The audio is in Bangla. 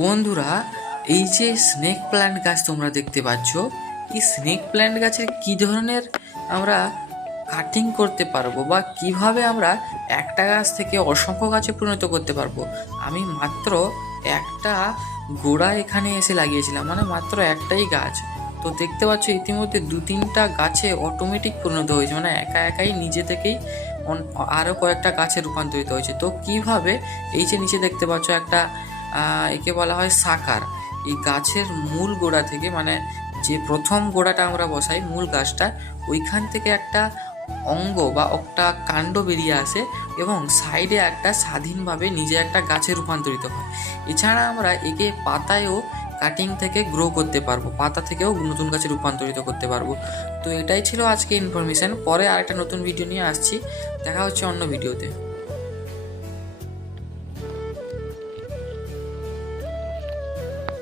বন্ধুরা, এই যে স্নেক প্ল্যান্ট গাছ তোমরা দেখতে পাচ্ছ, এই স্নেক প্ল্যান্ট গাছের কি ধরনের আমরা কাটিং করতে পারবো বা কিভাবে আমরা একটা গাছ থেকে অসংখ্য গাছে পরিণত করতে পারবো। আমি মাত্র একটা গোড়া এখানে এসে লাগিয়েছিলাম, মানে মাত্র একটাই গাছ। তো দেখতে পাচ্ছ ইতিমধ্যে 2-3টা গাছে অটোমেটিক পরিণত হয়েছে, মানে একা একাই নিজে থেকেই আরও কয়েকটা গাছে রূপান্তরিত হয়েছে। তো কিভাবে, এই যে নিচে দেখতে পাচ্ছ একটা একে বলা হয় সাকার। এই গাছের মূল গোড়া থেকে, মানে যে প্রথম গোড়াটা আমরা বসাই মূল গাছটা, ওইখান থেকে একটা অঙ্গ বা একটা কাণ্ড বেরিয়ে আসে এবং সাইডে একটা স্বাধীনভাবে নিজে একটা গাছে রূপান্তরিত হয়। এছাড়া আমরা একে পাতায়ও কাটিং থেকে গ্রো করতে পারবো, পাতা থেকেও নতুন গাছে রূপান্তরিত করতে পারবো। তো এটাই ছিল আজকে ইনফরমেশান। পরে আরেকটা নতুন ভিডিও নিয়ে আসছি, দেখা হচ্ছে অন্য ভিডিওতে।